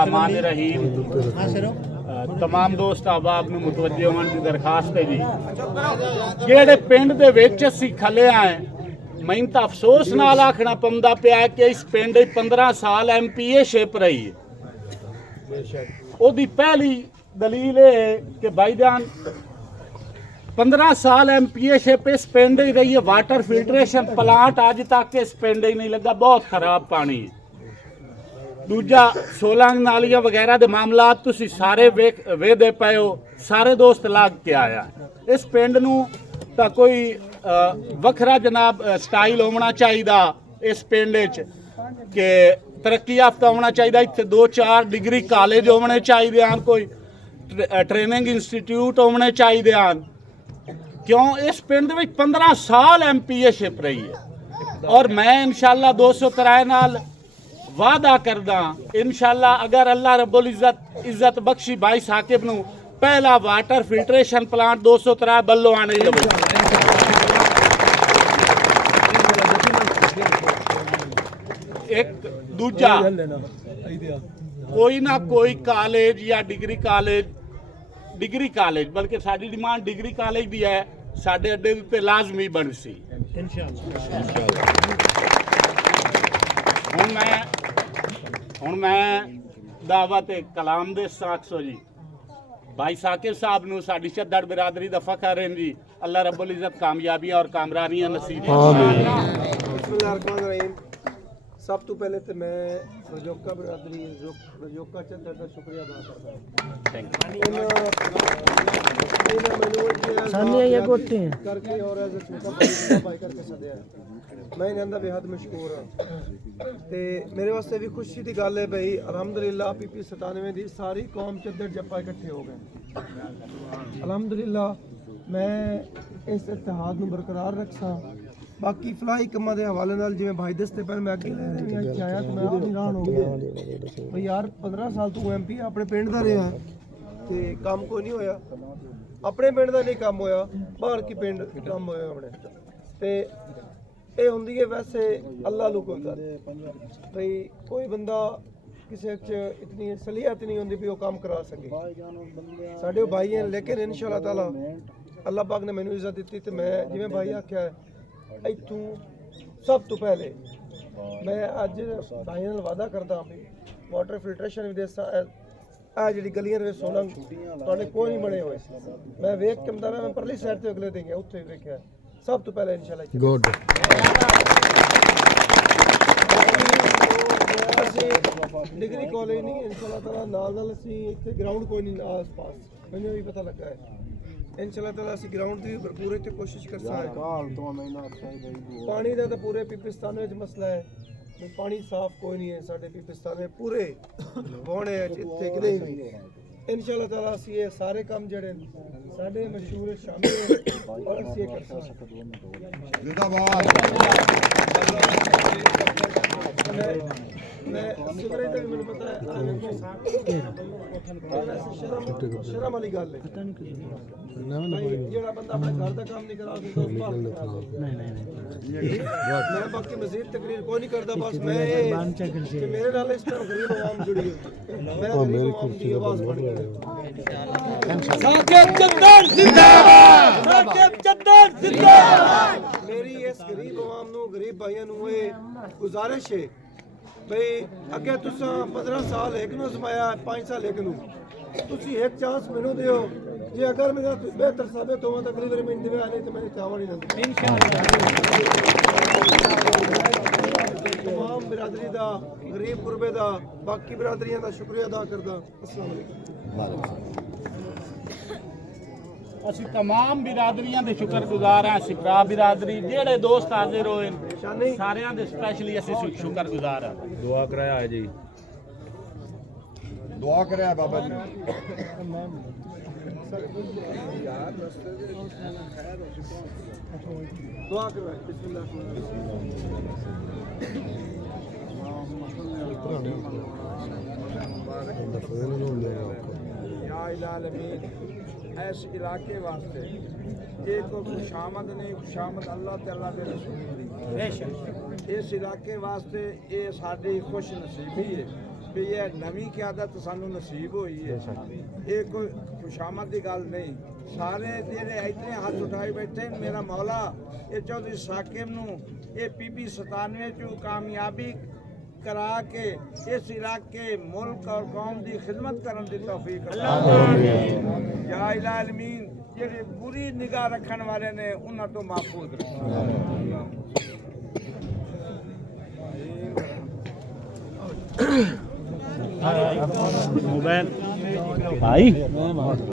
रहीम तमाम दोस्त अहबाब में मुतवज्जे होने की दरखास्त है जी जेड़े पिंड दे विच असीं खले आए मैं तो अफसोस नाल आखना पौंदा पिया कि इस पिंड 15 साल MPA शिप रही है। ओदी पहली दलील है कि भाईजान 15 साल MPA शिप इस पिंड ही रही है। वाटर फिल्ट्रेशन प्लांट अज तक इस पिंड ही नहीं लगा, बहुत खराब पानी है। दूजा 16 नालियां वगैरह के मामला तुसी सारे वेदे पे हो, सारे दोस्त लाग के आया। इस पिंड नूं तां कोई वखरा जनाब स्टाइल होना चाहिए इस पिंड के तरक्की याफ्ता होना चाहिए। इत्थे 2-4 डिग्री कॉलेज होने चाहिए, कोई ट्रेनिंग इंस्टीट्यूट होने चाहिए। क्यों इस पिंड में 15 साल MPA शिप रही है और मैं इंशाअल्लाह 203 नाल वादा करदा इंशाअल्लाह अगर अल्लाह रब्बुल इज्जत बख्शी भाई साकिब नूं पहला वाटर फिल्ट्रेशन प्लांट 203 बल्लो आने एक दूजा कोई ना कोई कॉलेज या डिग्री कॉलेज बल्कि साडी डिमांड डिग्री कॉलेज भी है, साडे अड्डे उत्ते लाजमी बन सी हुण मैं दावत कलाम दे साक्सो जी भाई साकिब साहब नूं साडी शद्दड़ बिरादरी दा फखर है जी। अल्लाह रब्बुल इज्जत कामयाबियां और कामरानियां नसीब बिस्मिल्लाहिर्रहमानिर्रहीम। सब तो पहले तो मैं रजोका बिरादरी रजोका चंदर का शुक्रिया अदा करता हूँ करके और एज छोटा भाई करके सदया मैं इन्हां दा बेहद मशहूर हाँ। तो मेरे वास्ते भी खुशी की गल है भाई अलहमदुलिल्लाह PP 97 की सारी कौम चद्दर जप्पा इकट्ठे हो गए। अलहमदुलिल्लाह मैं इस इतिहाद में बरकरार रखसा। बाकी फलाही कमां के हवाले नाल जिवें भाई दसते पहले मैं अगे आया तो मैं आप हैरान हो गया भाई यार 15 साल तू MP अपने पिंड का रहा तो काम कोई नहीं होया, अपने पिंड का नहीं काम होया, बाहर की पिंड काम होया अपने। तो ये होंदी है वैसे अल्लाह लू कोई गल भाई कोई बंदा किसी इतनी सलीहत नहीं होंदी भी वो काम करा सके। साढ़े भाई हैं लेकिन इंशाअल्लाह ताला अल्लाह पाक ने मैनू इज्जत दी तो मैं जिवें भाई आख्या है इत्थों सब तो पहले मैं अज भाई नाल वादा करदा वाटर फिल्ट्रेशन भी देसा जी गलियां 16 तुहाडे कोई नहीं बने हुए। मैं वेख के मैं परली साइड ते अगले दिन गया उत्थे वेख्या सब तो पहले इंशाअल्लाह गुड डिग्री कॉलेज नहीं इंशाअल्लाह ताला नाल असी इत्थे ग्राउंड कोई नहीं आस पास मैंने भी पता लगा है। इंशाअल्लाह ताला असी ग्राउंड की भरपूर इत्थे कोशिश करसा है। पानी का तो पूरे पिपिस्तान में मसला है, पानी साफ कोई नहीं है साढ़े पिपिस्तान में पूरे बोने इत्थे किते भी। इंशाअल्लाह ताला असी ये सारे काम जड़े साढ़े मशहूर शामिल है और असी कर सकते जिंदाबाद। मैं सुधरे तक मैंने पता है शर्म वाली गल है जेड़ा बंदा अपने घर का काम नहीं करा सकता मैं बाकी मजीद तकरीर कोई नहीं करता। बस मैं मेरे नाल इस तरह गरीब आवाम जुड़ी है, मैं गरीब आवाम की आवाज बन गया। साकिब चंदर जिंदाबाद, साकिब चंदर जिंदाबाद। मेरी इस गरीब आवाम नू गरीब भाइयों नू ये गुजारिश है भाई अगे तुसा 15 साल एक नू समाया 5 साल एक नू तुसी एक चांस मैनू दियो जे अगर मेरा बेहतर साबित होवा तो अगली बार मैं दिवे आने तो मैंने चावा नहीं देंदा इंशाअल्लाह। तमाम बिरादरी दा गरीब गुरबे दा बाकी बिरादरियां दा शुक्रिया अदा करदा। अस्सलाम वालेकुम। असी तमाम बिरादरियां दे शुक्रगुजार हैं। सिकरा बिरादरी जेड़े दोस्त हाजिर होए सारियां दे स्पेशली असी शुक्रगुजार हैं। दुआ कराया है जी, दुआ कराया बाबा जी दुआ करवाए बिस्मिल्लाह। या इलामीन इस इलाके वास्ते ये कोई खुशामद नहीं, खुशामद अल्लाह ते अल्लाह दे रसूल दी। इस इलाके वास्ते ये साडी खुश नसीबी है ਵੀ ਇਹ ਨਵੀਂ ਕਿਆਦਤ ਸਾਨੂੰ ਨਸੀਬ ਹੋਈ ਹੈ। ਇਹ ਕੋਈ ਖੁਸ਼ਾਮਦ ਦੀ ਗੱਲ ਨਹੀਂ। ਸਾਰੇ ਜਿਹੜੇ ਇੱਥੇ ਹੱਥ ਉਠਾਏ ਬੈਠੇ ਨੇ, ਮੇਰਾ ਮੌਲਾ ਇਹ ਚੌਧਰੀ ਸਾਕਿਬ ਨੂੰ ਇਹ ਪੀਪੀ 97 ਚ ਕਾਮਯਾਬੀ करा के इस इलाके मुल्क और कौम की खिदमत करने की तौफीक अता फरमाए। या इलामीन जेडे बुरी निगाह रखने वाले ने उन्हां तो महफूज रखे। मोबाइल भाई